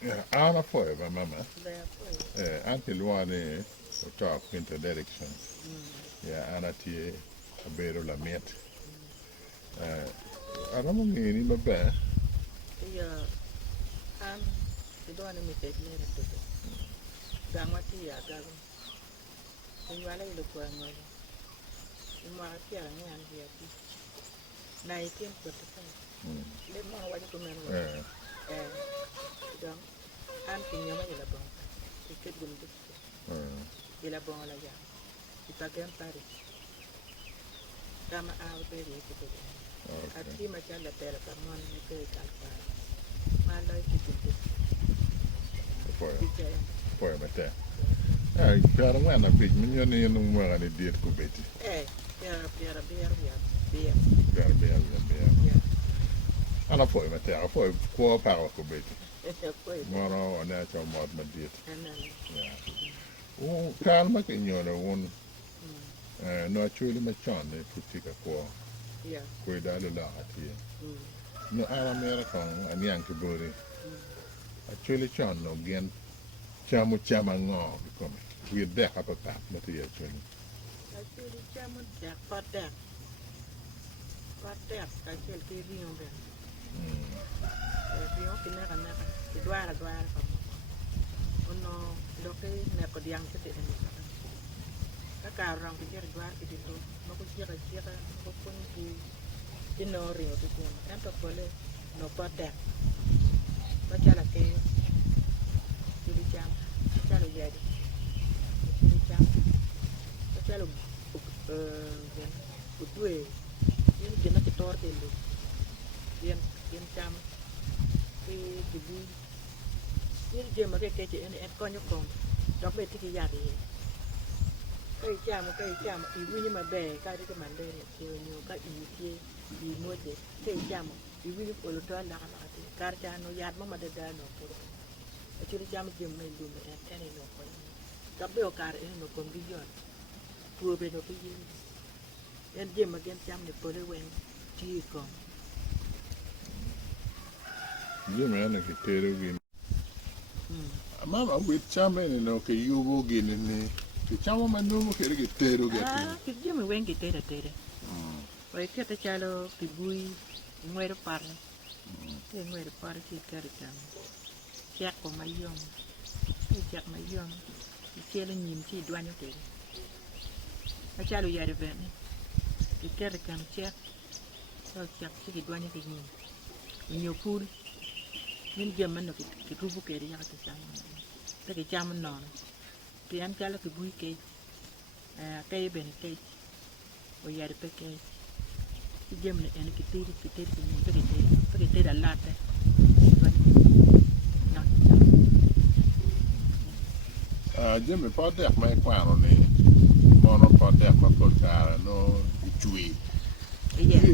Yeah, ana foi ba mama. There for you. Anche luane o talk into direction. Yeah, ana tie abero la met. Ana mo ngini mabe. Yeah, and you don't want to make it near to it. Gamati, ya gago. You are like the one. You might be a man here. 1945. Let me know what you come in with. Don't. I'm thinking you're a bone. You could win this. You're a bone like that. If I can't Paris, come out very easy. I see my child at the one in the very calculated. My life is in this. Foi mate. Pero ngana big minyo ni yung mga ni diet ko beti. Beer. Bear. Ana foi mate, ana foi ko para ko beti. Moro ona cho mod ma diet. O calma che ignora un no actually ma chande putika ko. Ko dale la ati. No ala mera kon aniang ke bori. Actually chon no gen chama ngo come. We back up a path material actually. Actually chamu dak padak. Padak ka chel ke rion ben. Rion kinera nera. Dwara ka mo. Ono doke ne ko diang kete ni ka. Ka rang ke jer dwara ke dito. No ko jira ko pun ki dino rio to ko. Ento pole no padak. Bachala ke Chili jam, chalo yadi. Chili jam, chalo udue. Yen jena kitor telu. Yen jam dibu. Yen jam ke en konyo kom. Dok be tiki yadi. Kai jam ibu ni mabe ka di mande ni nyo ka itie di moje. Kai jam ibu ni polo to la ka ati. Kar jano yad mama de no polo. Actually, jam jam may do me at any no point. Gabi o car in no conviction. Poor bed of you. And Jim against jam the pole when tea come. Jim ana ke tero gin. Mama with chamen no ke yubo gin ni. Ke chama manu ke tero get. Jim when get tere. Wai ke te chalo pibui muere parre. Te muere parre ki kare jam. Chạc của máy dùng, chạc máy dùng, chia lên nhìn chi đoan như thế, nó cha được dài về này, cái kia là càng chạc, rồi chạc chỉ đoan như thế nhìn, nhiều phun, nhưng giờ mình là cái rubu kia đi ra cái chạm, cái chạm mình nọ, cái anh cha là cái bụi cây bên cây, rồi dài được cây, cái giờ mình là cái tê cái nhìn, cái tê đã lát đấy. Jimmy Podek mai kwano ni mono Podek ma kolkara no chui.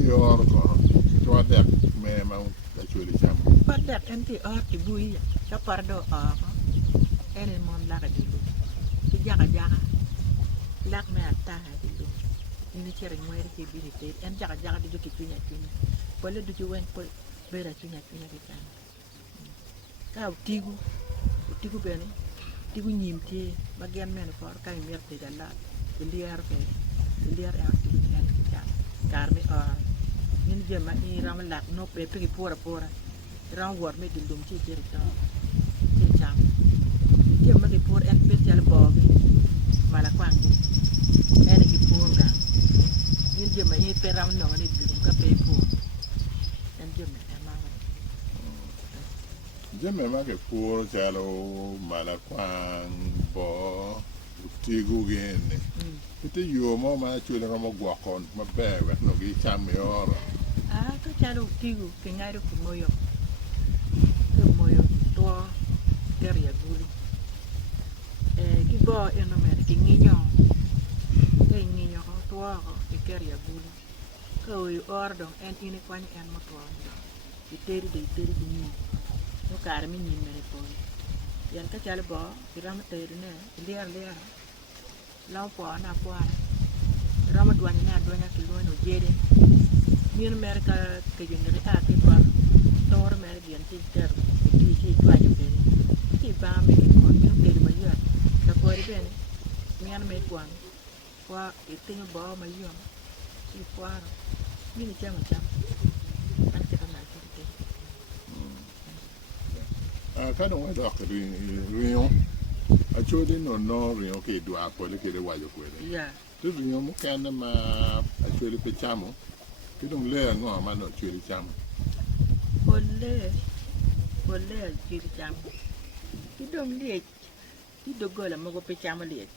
Yor kono. Podek me ma actually cham. Podek enti or ti bui ya pardo ene mon la ga dilu. Ti jaga. Lak me ata di lu. Ini chere ngwere ti bi te en jaga di ki tunya. Pole du ju wen pol bera tunya ki tan. Ka tigu bene. Tigu nyim ti bagian men for kai merte dalla liar ti en jam karmi nin jema ni ram lak no pe pe pora ram wor me dum ti jeri to ti jam jema ki por en pe jal bo mala kwang en ki por ga nin jema ni pe ram no ni dum ka pe por en jema Jimmy ma ke pur chalo malakwang bo tigu gene. Ite yo mo ma chule mo gwakon ma bebe no gi cham yoro. Ka chalo tigu ke ngairu ku moyo. Ke moyo to teria guli. Ki bo eno me ki nginyo. Ke nginyo to ke teria guli. Ko ordo en ini kwani en mo to. Iteri ni. No cara mi nhìn này rồi, giờ cái chả là bỏ, thì ra mất tiền nữa, lia, lau bỏ na qua, ra mất đuôi nhà cái đuôi nó dễ đấy, như America cái chuyện này cái bỏ, tàu America again teacher teach dua je pe ti ba me ko ni te ma yo da ko ri ben mi an me kwang kwa itinyo ba ma yo ti kwa ni ni chama chama an ke ta na ti ka don wa do ka rion Acoli no rion ke do apole ke de wa yo kwele ya tu rion mo kana ma Acoli pe chamo ki dong le ngo ma no Acoli chamo Ole ti chama ti dom le ti dogola mo go pe chama le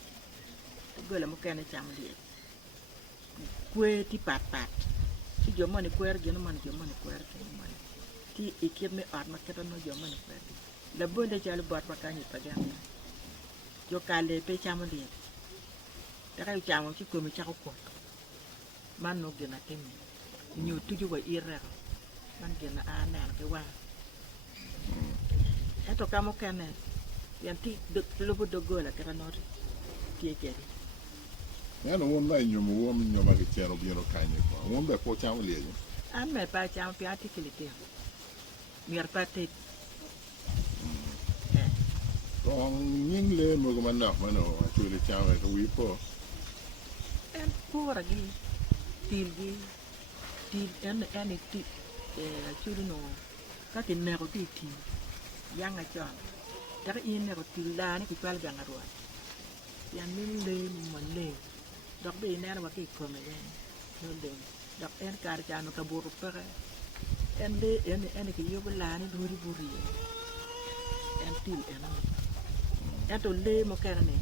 dogola mo kana chama le kwe ti pat ti jo mo ni kwer geno man jo mo ni kwer man ti ikir me art ma keta no jo mo ni kwer la bonde jalo bot pa kanyi pa gam jo kale pe chama le da ka chama ti ko mi cha ko man no gena temi nyu tuju wa irra man gena ana ke wa eto kamo kene yanti de lobo dogola kera noti tiekeri ya no won na nyomo wo mi nyoma ke chero bi no kanye ko won be po chamo le ni an me pa cham pi articulate mier pate on ning le mo go man ma no Acoli chamo ko wi po en pura gi til en ti Acoli no ka ke ne ko ti yang aja dari ini ko tilani ko pal ganga ruwa yan min le mon le dok be ne na ki ko me no le dok en kar janu ka buru pere en le en ki yobu lani duri buri en til en to le mo kera ne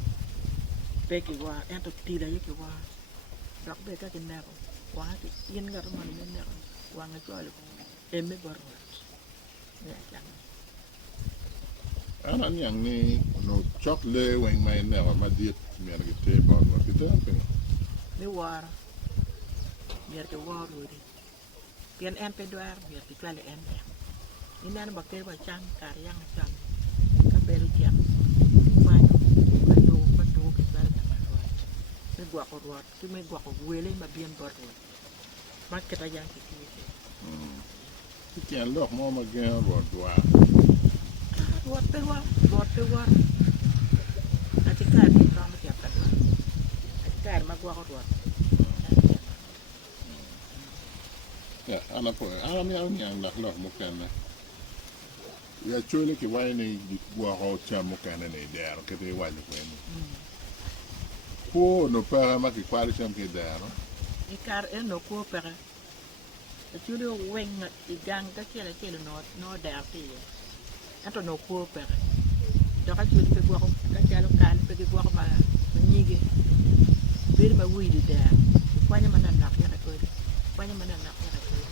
be ki wa en to tila yiki wa dok be ka ki ne ko wa ki yin ga man ne ko wa nga jole en me bor ya jang ana nyang ni no chok le wen mai ne ma diet mi ar ke te bon ma kita pe mi war mier ke war ri pien en pe doar mier ti kwale en ni nan ba ke ba chang kar yang chang ka beru jam ma do ke kwale me gwa ko ruat ki me gwa ko wele ma bien bor ma ke ta yang ki ki en lo mo ma gen ro doa ruat pe war ati kar ni ka ma tiap ka doa ati kar ma gwa ko ruat ya ana po ana mi au nyang la lo mo kana ya Acoli ki wa ni di gwa ho chamo kana ne der ke te wa ni ko ni ko no para ma ki kwali cham ke der i kar en no ko pere Acoli wen i gang ka chele no der ti ato no ko pere do ka Acoli pe gwa ko ka chalo kan pe gwa ko ma nyige bir ma wi di der kwanya mana nak ya ka Acoli kwanya mana nak ya ka Acoli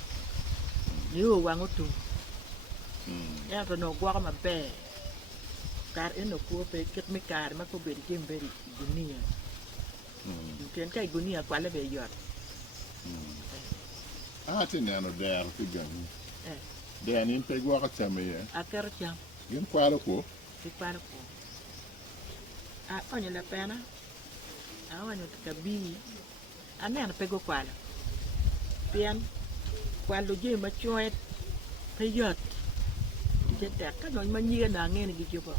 ni o wa ngotu ato no gwa ko ma be kar en no ko pe ket mi kar ma ko be di mberi dunia ken kai gunia kwale be yor ati ne no der ki gan der ni pe gwa ka chame ye akar cham yin kwalo ko ti par ko a onyo la pena a onyo ka bi anen pe go kwalo pien kwalo je ma choet pe yot je ta ka no ma nyi na ngene gi jobo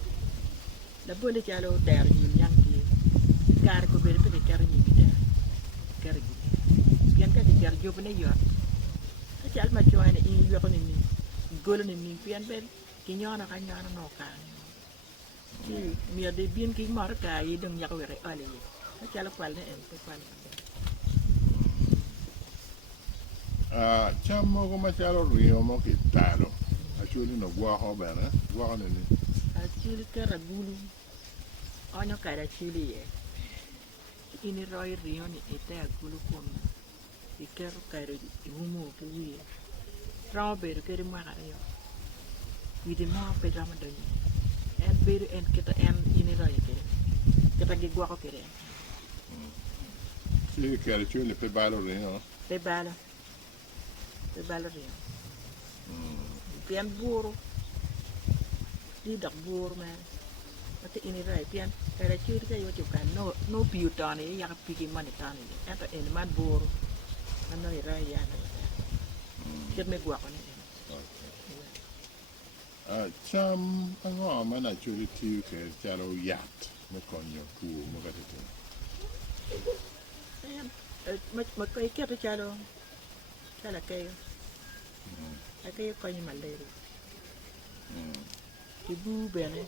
la bole chalo der ni nyang ki kar ko be pe kar ni der kar gi pien ka di kar jobo ne yot ka chal ma choet ni yo ko ni golo ni pien ben ki nyona ka nyona no ka ki mi de bien ki mar ka yi dong yak were ale ka chal kwal ne en pe kwal chamo ko ma chalo rio mo ki talo Acoli no gwa ho bana gwa ho ni Acoli ka ragulu onyo ka Acoli ye ini roi rio ni ete agulu kom ikero ka ro humo ke wi Robert ke ri ma yo widi mo pe ramadan en beru en kita en ini roi ke kita gi gwa ko ke si ke Acoli pe balo rio pe balo rio pian buru di dak buru man ate ini roi pian era Acoli ka yo kan no piu tani ya ka pigi mani tani ata en man buru ano ira ya na ket me gwa ko ni cham ang'o ma nacholi tiyo ke chalo yath makonyo tuo makatete ma kai keto chalo kayo akayo konyo malaria tibu bene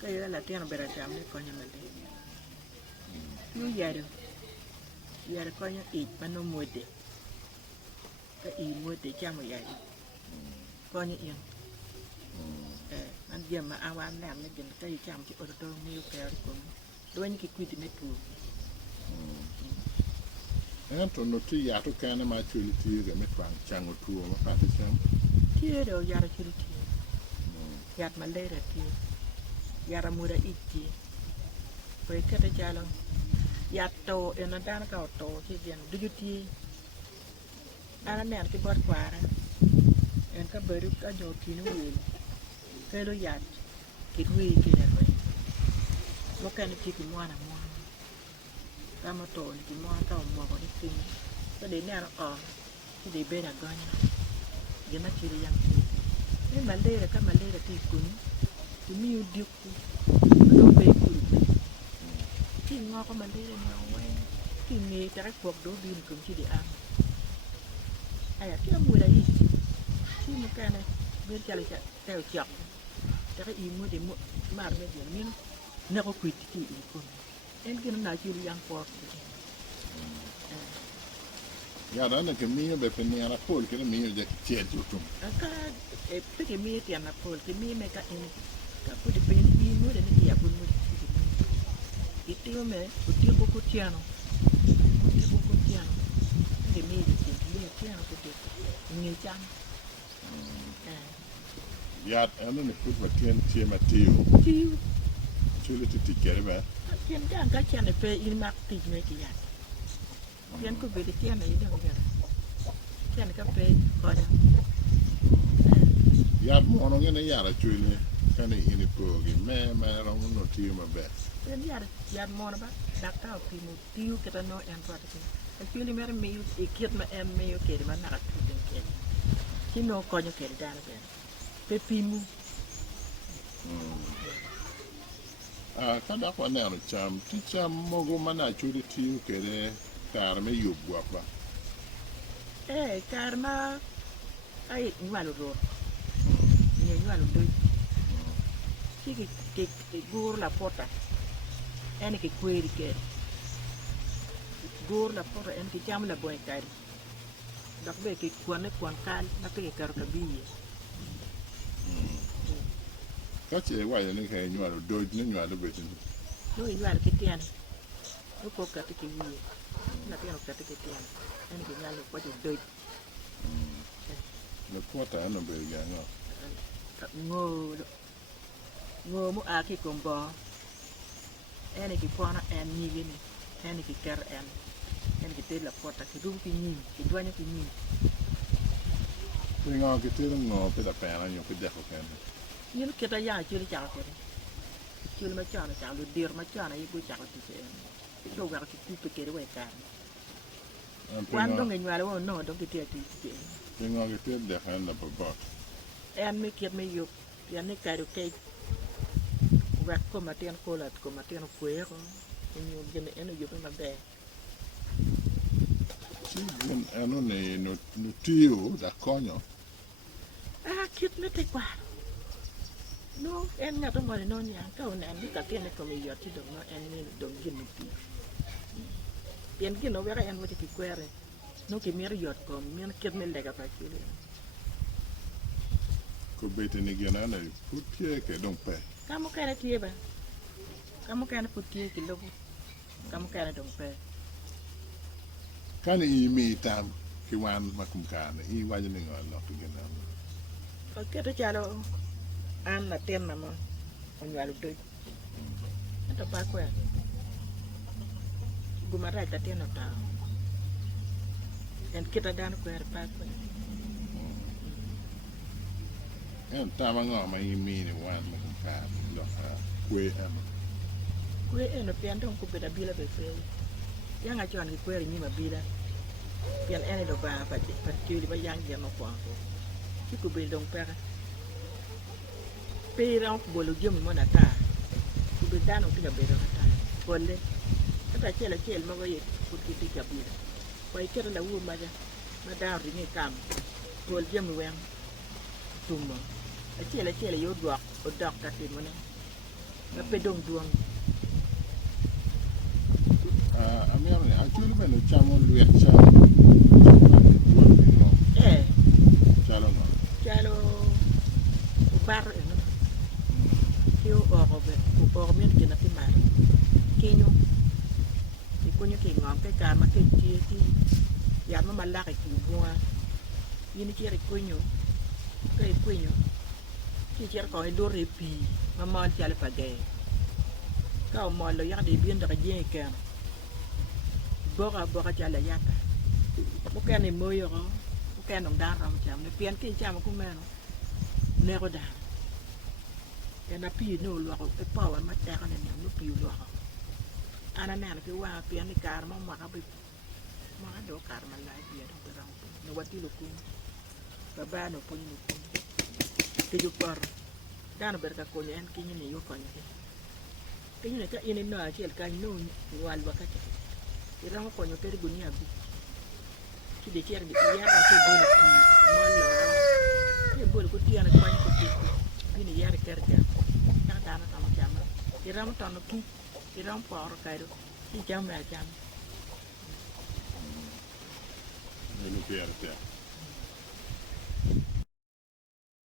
kayo la tiano bera cham ne konyo malaria yu yaro konyo ich mano muode ka i muode chamo yaro konyo ien an jema awan nam ne gen kayo cham chi odo miyo kayo kon doany ki kwiti ne tuo ento no ti yato kane ma choli tiyo ke me twang chango tuo ma pati cham tiyo do yaro chuli tiyo yat malaria tiyo yara mura ichi kwe kete chalo yat to ena dana ka to chi jen duju ti ana ner ki bot kwara en ka beru ka jo tinu wil kelo yat ki dwi ki ne kwe mo kan ti ki mwana kama to ni ki mwana ka mo ko ni tin ka de ner ki de bena ganya gena chiri yang ni malaria ka malaria ti kun ti miu diku do be kun ti ngo ko malaria ni awe ti ni ta ko do bin kun ti di am aya ti amu la yi ti mo kana ben chala cha teo chak ta ka i mo de mo mar me de min na ko kwiti ti i kun en gena na chiri yang ko ya dana ke miyo be penni ana pol ke miyo je tiel jutum aka e peke mi ti ana pol ke mi me ka in ka pu de pen i mo de ni ya bun mo iti o me o ti ko tiano ke mi ti tiano ko te ni jam ya ana ne put ma tien tie ma tiyo ti choli ti kere ba tien kan ka tiane pe in mak ti me ki ya tien ko be de tiane i do ga tiane ka pe ko ya mo no ngene yara choli kane ini pogi me rom no tiyo ma be en yar mo na ba dakta o pi mo tiyo ke ta no en pa ti e choli mer me e kiet ma en me yo ke ma na ka ti den ke ti no ko nyo ke da na pe pi mu kada kwa neno cham ti cham mogo mana chuli tiyo kere kar me yubwa ba karma ai ngwalu ro ni ngwalu do ki gur la pota en ki kweri ke gur la pota en ki cham la boy kari dak be ki kwan kal na pe kar ka biye kache wa ne ke nywalu do ni nywalu betin no ngwalu ki tian ko ka ki wiye na tian ka ki tian en ki ngwalu ko do le pota no be ga ngo mo a ki kombo en ki pona en ni gini en ki ker en ki te la pota ki du ki ni ki duanya ki ni ngo ki te ngo pe da pena nyo pe de ko ken yin ke ta ya chi ri cha ko chi ma cha na cha lu dir ma cha na yi ku cha ko ti se cho ga ki ku pe ke we ka quando ngi nyalo no do ki te ti ngo ki te de han la ba en me kiet me yo ya ne ka ro ke wa ko ma ten ko la ko ma ten ko ko nyu gene en yo ma be ti gen ano ne no tiyo da konyo kiet me te kwa no en na to mo no nya ka o na ni ka ke ne ko mi yo ti do no en ni do gin ti bien gin no vera en mo ti kwere no ki mer yot ko men kiet me le ga pa ki ko bete ni gena na putie ke don pe kamu kana tie ba kamu kana putie ki lobu kamu kana don pe kane i mi tam ki wan makum kana i waje ni ngol no gena o ke to chalo an na ten na mo on walu do to pa ko gumara ta ten na ta en kita dan ko er pa ko en tama ngo ma i mi ni wan makum kana lo kwe ama kwe en pian don ko beda bila be fe yang a chon ki kwe ni ma bila pian en do ba pa ti li ba yang je no ko ki ko be don pa pera ko bolo jom mo na ta ku be dano tiga be na ta bolle ta chela mo go ye ku ti ka bi ko i kera la wu ma ja ma da ri ni kam bol jom wen tumo a chela yo dok o dok ta ti mo na na pe dong duong Amiamo Acoli ben facciamo lui a Cialo no. Cialo bar no. Io ho men che na ti mar. Kinyo. Ti kunyo ki ngam ke ka ma ke ti ti. Ya ma mala ke ki bua. Yini ki re kunyo. Ke kunyo. Ki cher ko do re pi. Ma ma ti ale pa ge. Ka mo lo ya de bien de ge ke. Bora chala yaka. Bukan ni moyo ko. Bukan nong daram jam. Ne pian ki jam ku meno. Ne ko da. Ya na pi no lo ko e pa wa ma ta ka ne no pi lo ko. Ana na ki wa pian ni kar ma ka bi. Ma do kar ma la bi do ko ram. No wati lo ku. Baba no po ni ku. Ke ju par. Dan ber ka ko ni en ki ni yo ko ni. Ke ni ka ini no a chel ka no wal wa ka. Ira ko nyo ter gunia bi ki de cher di ya ka ke bol ki molo ke bol ko tiana ko ko ki ni ya re ker ja ta ta na ta ma jama ira mo tan ki ira mo por ka ro ki jam ya jam Non lo pierde.